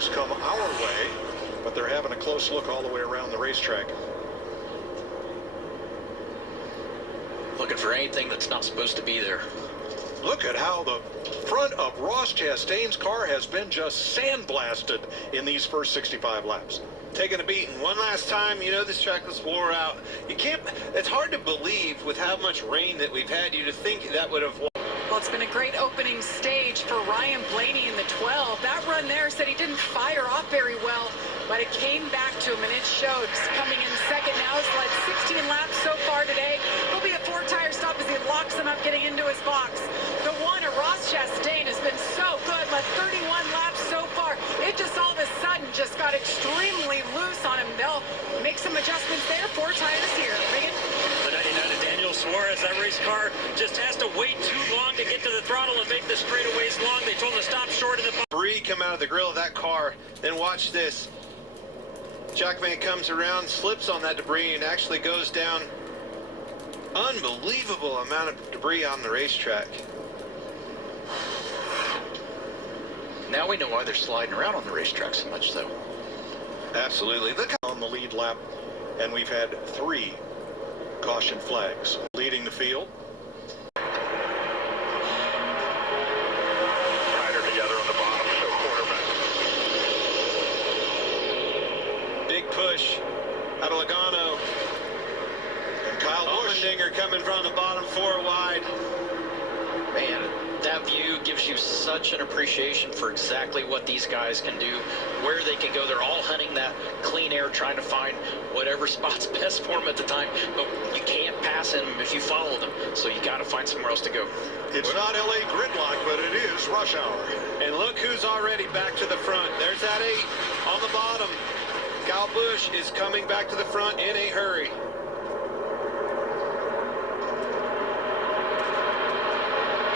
has come our way, but they're having a close look all the way around the racetrack. Looking for anything that's not supposed to be there. Look at how the front of Ross Chastain's car has been just sandblasted in these first 65 laps. Taking a beating one last time. You know, this track was wore out. You can't, it's hard to believe with how much rain that we've had, you to think that would have. Well, it's been a great opening stage for Ryan Blaney in the 12. That run there said he didn't fire off very well, but it came back to him, and it showed. He's coming in second now. He's led 16 laps so far today. There'll be a 4-tire stop as he locks him up getting into his box. The one at Ross Chastain has been so good. Led 31 laps so far. It just all of a sudden just got extremely loose on him. They'll make some adjustments there. 4 tires here. Regan? The 99 of Daniel Suarez, that race car just has to wait too long to get to the throttle and make the straightaways long. They told him to stop short of the Debris come out of the grill of that car. Then watch this. Jackman comes around, slips on that debris, and actually goes down. Unbelievable amount of debris on the racetrack. Now we know why they're sliding around on the racetrack so much, though. Absolutely. Look On the lead lap, and we've had 3 caution flags leading the field. Rider together on the bottom, so quarterback. Big push out of Logano. And Kyle Allmendinger coming from the bottom 4 wide. Man, that view gives you such an appreciation for exactly what these guys can do, where they can go. They're all hunting that clean air, trying to find whatever spot's best for them at the time, but you can't pass them if you follow them, so you got to find somewhere else to go. It's not LA gridlock, but it is rush hour. And look who's already back to the front. There's that 8 on the bottom. Kyle Busch is coming back to the front in a hurry.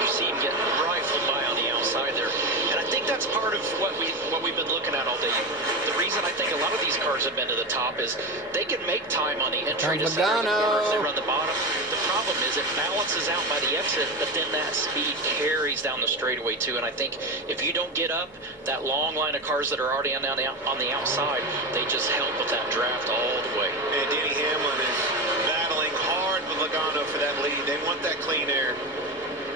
You see him get rifled by on the outside there, and I think that's part of what we've been looking at all day. The reason I think a lot of these cars have been to the top is they can make time on the entry to center of the corner if they run the bottom. The problem is it balances out by the exit, but then that speed carries down the straightaway too. And I think if you don't get up, that long line of cars that are already on the outside, they just help with that draft all the way. And Denny Hamlin is battling hard with Logano for that lead. They want that clean air.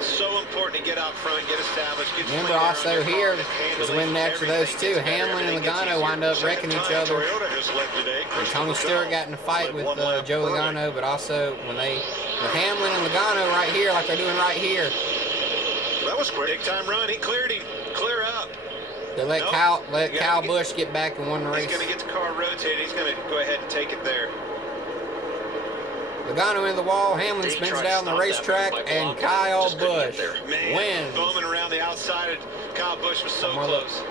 So important to get out front, get established, get Remember also here is when after those two, Hamlin and Logano wind up wrecking each other. And Tony Stewart got in a fight with Joe Logano, but also with Hamlin and Logano right here, like they're doing right here. That was quick. Big time run. He cleared him. Clear up. They let Kyle Busch get back and won the race. He's going to get the car rotated. He's going to go ahead and take it there. Logano in the wall, Hamlin spins down the racetrack, and Kyle Busch wins. Bowman around the outside. Kyle Busch was so close.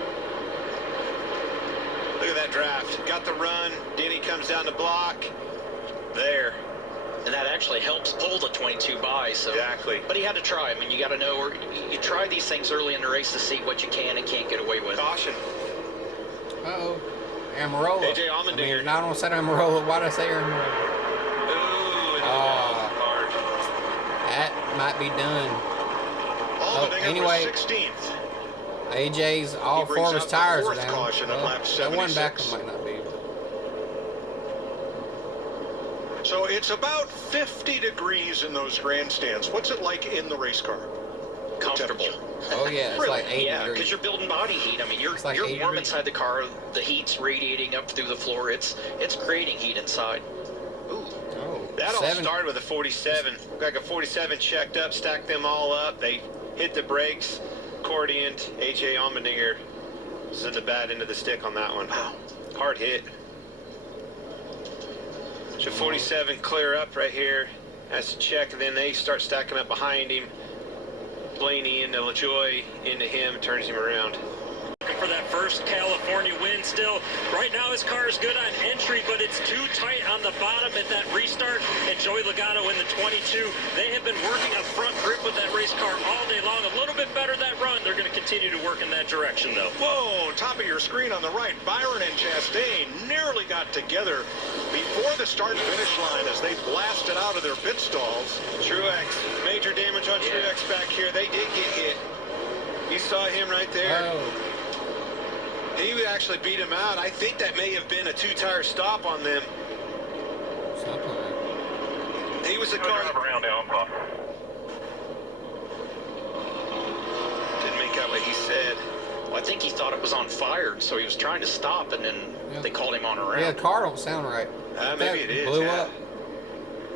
Look at that draft. Got the run. Denny comes down the block. There. And that actually helps pull the 22 by. So. Exactly. But he had to try. I mean, you got to know, you try these things early in the race to see what you can and can't get away with. Caution. Uh-oh. Amarola. AJ Allmendinger. I mean, I don't say Amarola. Why did I say Amarola? That might be done. Anyway, 16th. AJ's all 4 of his tires are down. That one back might not be. So it's about 50 degrees in those grandstands. What's it like in the race car? Comfortable. Oh yeah, it's really? like 80 yeah, degrees. Because you're building body heat. I mean, you're like warm inside the car. The heat's radiating up through the floor. It's creating heat inside. Ooh. That all started with a 47. Like a 47 checked up, stacked them all up. They hit the brakes, accordioned. AJ Allmendinger is at the bad end of the stick on that one. Wow. Hard hit. So 47 clear up right here. That's a check, and then they start stacking up behind him. Blaney into LaJoy, into him, turns him around. for that first California win still. Right now his car is good on entry, but it's too tight on the bottom at that restart. And Joey Logano in the 22. They have been working a front grip with that race car all day long. A little bit better that run. They're going to continue to work in that direction, though. Whoa, top of your screen on the right, Byron and Chastain nearly got together before the start-finish line as they blasted out of their pit stalls. Truex, major damage on Truex back here. They did get hit. You saw him right there. Oh. He would actually beat him out. I think that may have been a two-tire stop on them. He was the car. Didn't make out what he said. Well, I think he thought it was on fire, so he was trying to stop, and then they called him on around. Yeah, the car don't sound right. Maybe it is. Blew up.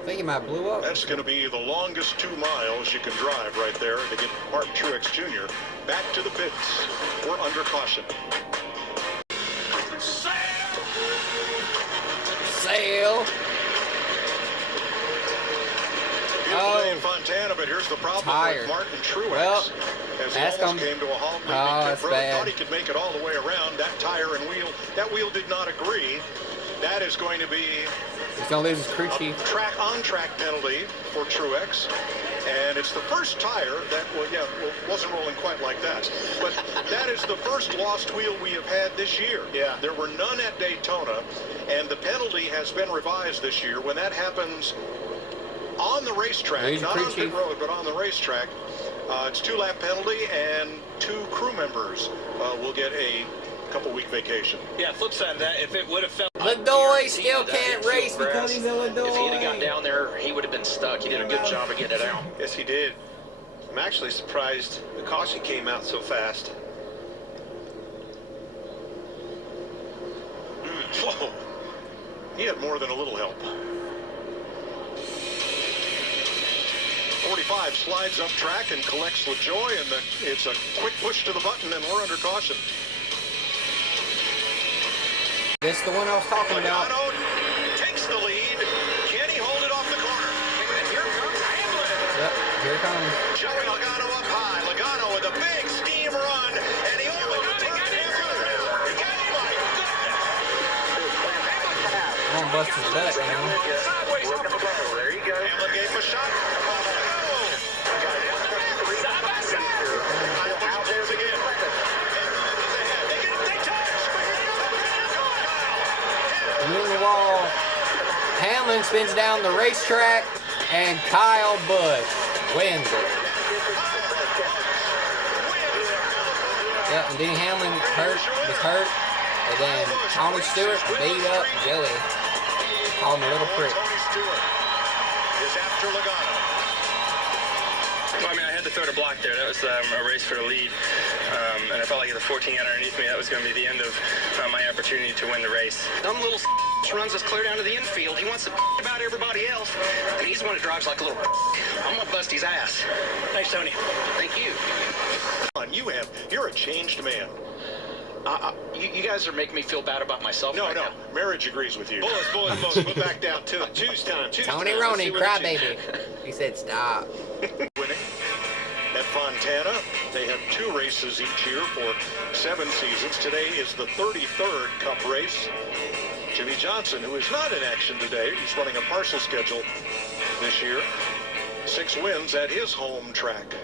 I think it might blew up. That's going to be the longest 2 miles you can drive right there to get Martin Truex Jr. back to the pits. We're under caution. Sail. Beautiful day in Fontana, but here's the problem with Martin Truex. Well, as he almost came to a halt. That's bad. Thought he could make it all the way around. That tire and wheel, that wheel did not agree. That is going to be he's going to lose his crew chief. On-track penalty for Truex. And it's the first tire that, wasn't rolling quite like that. But that is the first lost wheel we have had this year. Yeah. There were none at Daytona, and the penalty has been revised this year. When that happens on the racetrack, not on pit road, but on the racetrack, it's 2-lap penalty, and 2 crew members will get a couple-week vacation. Yeah, flip side of that, if it would have felt... Ladoy still can't race because he's a Ladoy. If he'd have got down there, he would have been stuck. He did a good job of getting it out. Yes, he did. I'm actually surprised the caution came out so fast. Whoa. He had more than a little help. 45 slides up track and collects LaJoy, and it's a quick push to the button, and we're under caution. This is the one I was talking about. Logano takes the lead. Can he hold it off the corner? And here comes Hamlin. Yep, here it comes. Joey Logano up high. Logano with a big steam run, and he almost turns Hamlin around. My goodness. I'm gonna bust his butt, you know. Sideways up the ball. There you go. Hamlin gave him a shot. Side by side. Again. In the wall. Hamlin spins down the racetrack, and Kyle Busch wins it. Yep, and Denny Hamlin was hurt, and then Tony Stewart beat up Joey. Called him a little prick. Tony Stewart is after Logano. Well, I mean, I had to throw the block there. That was a race for the lead. And I felt like the 14 got underneath me. That was going to be the end of my opportunity to win the race. Dumb little runs us clear down to the infield. He wants to about everybody else, and he's the one that drives like a little I'm going to bust his ass. Thanks, Tony. Thank you. You're a changed man. You guys are making me feel bad about myself right now. Marriage agrees with you. Boys, put back down to it. Choose time. Tony Roney, crybaby. He said stop. Winning at Fontana. They have 2 races each year for 7 seasons. Today is the 33rd Cup race. Jimmy Johnson, who is not in action today, he's running a partial schedule this year. 6 wins at his home track.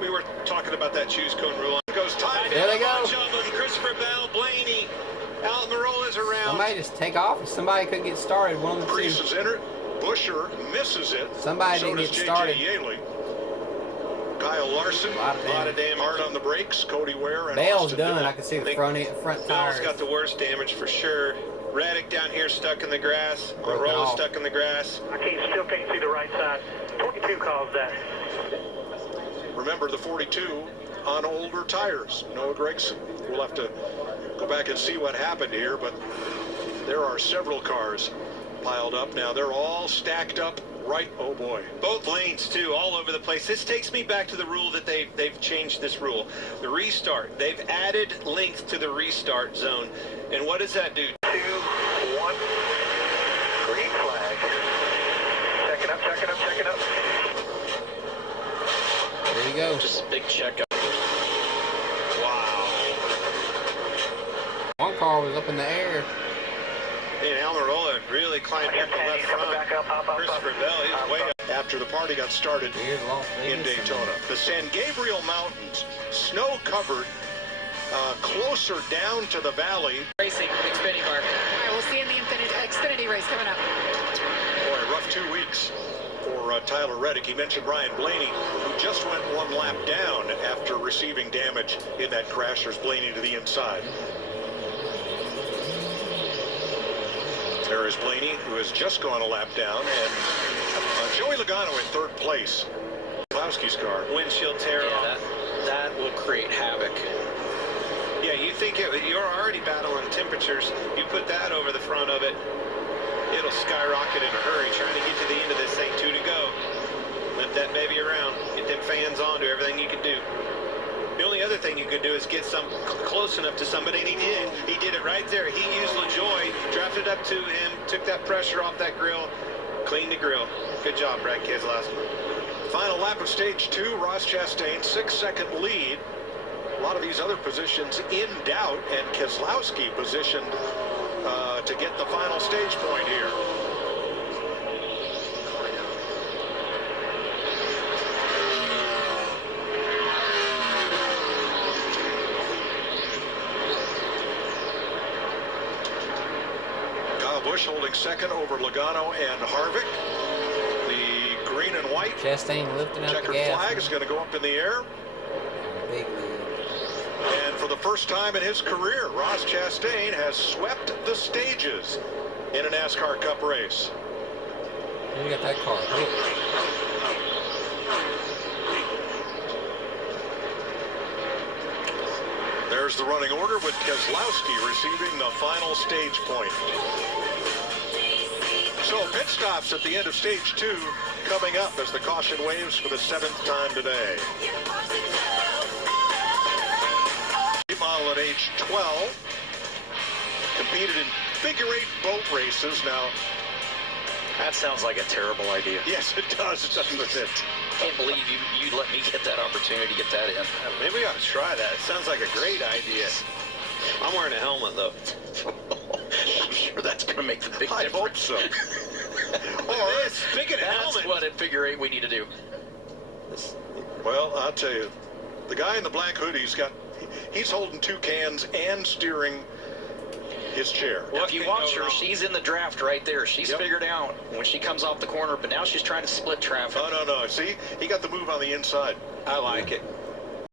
We were talking about that choose cone rule. Goes time. There they go. Christopher Bell, Blaney, Al Marola's around. Somebody just take off. If somebody could get started, one of the Priest two. is in it. Busher misses it. Somebody didn't get started. Yaley. Kyle Larson, A lot of damn hard on the brakes. Cody Ware and Bell's Austin done. Dillon. I can see the front tires. Bell's got the worst damage for sure. Reddick down here stuck in the grass. Marola's stuck in the grass. Still can't see the right side. 22 caused that. Remember the 42 on older tires. Noah Gregson. We'll have to go back and see what happened here, but there are several cars piled up. Now they're all stacked up right. Oh boy. Both lanes too, all over the place. This takes me back to the rule that they've changed this rule. The restart. They've added length to the restart zone. And what does that do? 2, 1. Green flag. Checking up. There you go. Just a big checkup. Wow. One car was up in the air. And Almirola really climbed up the left front. Christopher Bell, he's way up. After the party got started Here's Las in Vegas. Daytona. The San Gabriel Mountains, snow covered, closer down to the valley. Racing, Xfinity car. All right, we'll see you in the Xfinity race coming up. Boy, rough 2 weeks for Tyler Reddick. He mentioned Ryan Blaney, who just went 1 lap down after receiving damage in that crash. There's Blaney to the inside. There is Blaney, who has just gone a lap down, and Joey Logano in third place. Keselowski's car. Windshield tear off. That will create havoc. Yeah, you think you're already battling temperatures. You put that over the front of it, it'll skyrocket in a hurry. Trying to get to the end of this thing, 2 to go. Limp that baby around. Get them fans on, do everything you can do. The only other thing you could do is get some close enough to somebody, and he did. He did it right there. He used LaJoy, drafted up to him, took that pressure off that grill, cleaned the grill. Good job, Brad Keselowski. Final lap of stage 2, Ross Chastain, 6-second lead. A lot of these other positions in doubt, and Keselowski positioned to get the final stage point here. Kyle Busch holding second over Logano and Harvick. The green and white Chastain lifting up checkered the gas. flag is going to go up in the air. Big lead. And for the first time in his career, Ross Chastain has swept the stages in a NASCAR Cup race. You got that car. There's the running order with Keselowski receiving the final stage point. So pit stops at the end of stage 2 coming up as the caution waves for the 7th time today. Mile at age 12, competed in figure-8 boat races. Now, That sounds like a terrible idea. yes, it does, doesn't it? Can't believe you let me get that opportunity to get that in. Maybe we ought to try that. It sounds like a great idea. I'm wearing a helmet, though. I'm sure that's going to make the big I difference. hope so. Or, Speaking of That's helmets, what in figure 8 we need to do. well, I'll tell you, the guy in the black hoodie's he's holding 2 cans and steering his chair. Now, if you can watch go her, wrong? she's in the draft right there. She's Yep. figured out when she comes off the corner, but now she's trying to split traffic. No. See, he got the move on the inside. I like it.